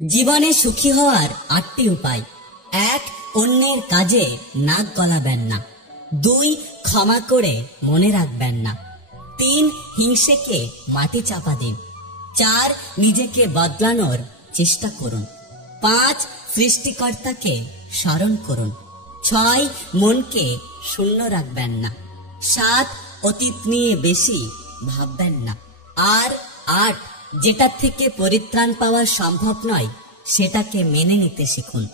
জীবনে সুখী হওয়ার ৮টি উপায়। ১. অন্যের কাজে নাক গলাবেন না। ২. ক্ষমা করে মনে রাখবেন না। ৩. হিংসেকে মাটি চাপা দিন। ৪. নিজেকে বদলানোর চেষ্টা করুন। ৫. সৃষ্টিকর্তাকে স্মরণ করুন। ৬. মনকে শূন্য রাখবেন না। ৭. অতীত নিয়ে বেশি ভাববেন না। আর ৮. যেটার থেকে পরিত্রাণ পাওয়া সম্ভব নয় সেটাকে মেনে নিতে শিখুন।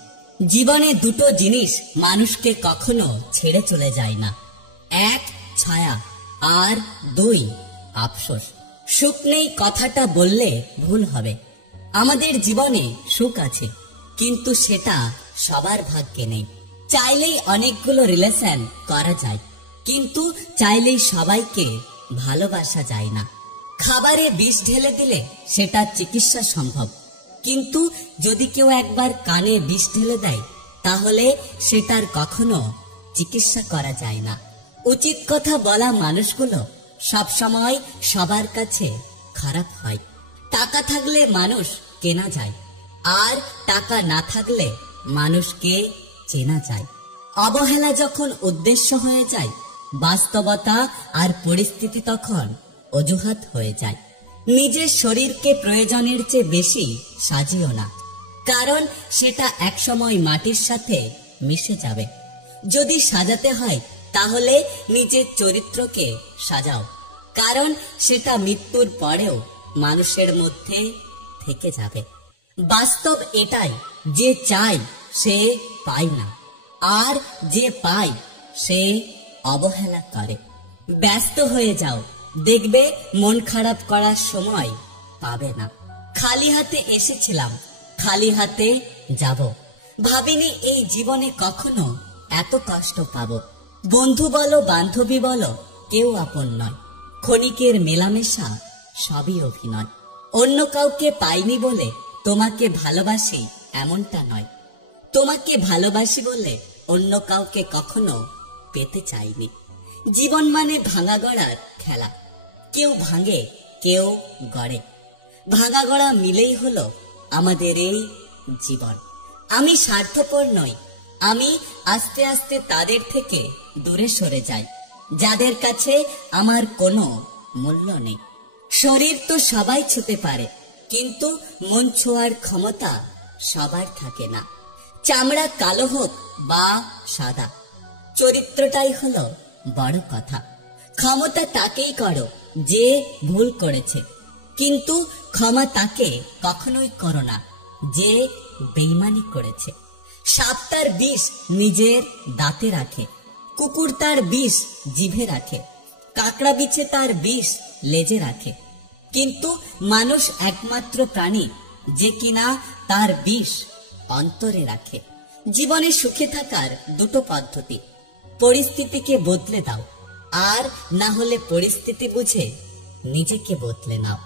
জীবনে দুটো জিনিস মানুষকে কখনো ছেড়ে চলে যায় না। ১. ছায়া, আর ২. আফসোস। সুখ নেই কথাটা বললে ভুল হবে। আমাদের জীবনে সুখ আছে, কিন্তু সেটা সবার ভাগ্যে নেই। চাইলেই অনেকগুলো রিলেশন করা যায়, কিন্তু চাইলেই সবাইকে ভালোবাসা যায় না। খাবারে বিষ ঢেলে দিলে সেটা চিকিৎসা সম্ভব, কিন্তু যদি কেউ একবার কানে বিষ ঢেলে দেয় তাহলে সেটার কখনো চিকিৎসা করা যায় না। উচিত কথা বলা মানুষগুলো সবসময় সবার কাছে খারাপ হয়। টাকা থাকলে মানুষ কেনা যায়, আর টাকা না থাকলে মানুষকে চেনা যায়। অবহেলা যখন উদ্দেশ্য হয়ে যায়, বাস্তবতা আর পরিস্থিতি তখন অজুহাত হয়ে যায়। নিজের শরীরকে প্রয়োজনের চেয়ে বেশি সাজিও না, কারণ সেটা একসময় মাটির সাথে মিশে যাবে। যদি সাজাতে হয় তাহলে নিজের চরিত্রকে সাজাও, কারণ সেটা মৃত্যুর পরেও মানুষের মধ্যে থেকে যাবে। বাস্তব এটাই যে চায় সে পায় না, আর যে পায় সে অবহেলা করে। ব্যস্ত হয়ে যাও, দেখবে মন খারাপ করার সময় পাবে না। খালি হাতে এসেছিলাম, খালি হাতে যাব। ভাবিনি এই জীবনে কখনো এত কষ্ট পাবো। বন্ধু বলো বান্ধবী বলো, কেউ আপন নয়। ক্ষণিকের মেলামেশা সবই অভিনয়। অন্য কাউকে পাইনি বলে তোমাকে ভালোবাসি এমনটা নয়। তোমাকে ভালোবাসি বলে অন্য কাউকে কখনো পেতে চাইনি। জীবন মানে ভাঙা গড়ার খেলা। কেউ ভাঙে, কেউ গড়ে। ভাঙা গড়া মিলেই হলো আমাদের এই জীবন। আমি স্বার্থপর নই। আমি আস্তে আস্তে তাদের থেকে দূরে সরে যাই যাদের কাছে আমার কোনো মূল্য নেই। শরীর তো সবাই ছুতে পারে, কিন্তু মন ছোঁয়ার ক্ষমতা সবার থাকে না। চামড়া কালো হোক বা সাদা, চরিত্রটাই হলো বড় কথা। ক্ষমতা তাকেই করো যে ভুল করেছে, কিন্তু ক্ষমা তাকে কখনোই করো না যে বেঈমানি করেছে। সাপ তার বিষ নিজের দাঁতে রাখে, কুকুর তার বিষ জিভে রাখে, কাকড়া বিছে তার বিষ লেজে রাখে, কিন্তু মানুষ একমাত্র প্রাণী যে কিনা তার বিষ অন্তরে রাখে। জীবনে সুখে থাকার দুটো পদ্ধতি। পরিস্থিতিকে বদলে দাও, আর না হলে পরিস্থিতি বুঝে নিজেকে বদলে নাও।